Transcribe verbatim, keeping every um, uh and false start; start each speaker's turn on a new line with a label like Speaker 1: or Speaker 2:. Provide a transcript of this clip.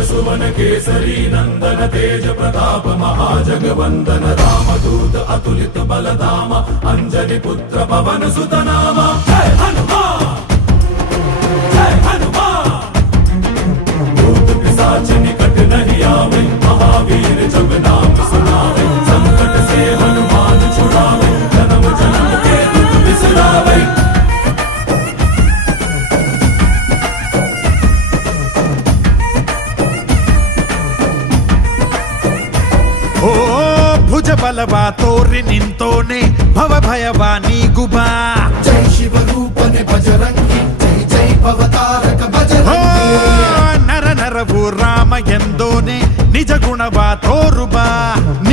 Speaker 1: सुवन केसरी नंदन तेज प्रताप महाजगवंदन रामदूत अतुलित बलधाम अंजनी पुत्र पवन सुत नाम जय हनुमान जय हनुमान भूत पिशाच निकट नहीं आवे महावीर जब नाम सुनावे संकट से हनुमान छुड़ावे जन्म जन्म के दुख बिसरावे।
Speaker 2: ಓ ಭುಜ ಬಲವಾ ತೋರಿ ನಿಂತೋನೆ ಭವ ಭಯವಾ ನೀಗುಬಾ
Speaker 3: ಜೈ ಶಿವ ರೂಪನೆ ಬಜರಂಗಿ ಜೈ ಜೈ ಭವತಾರಕ ಬಜರಂಗಿ
Speaker 2: ನರ ನರವು ರಾಮ ಎಂದೋನೆ ನಿಜ ಗುಣವಾ ತೋರುಬಾ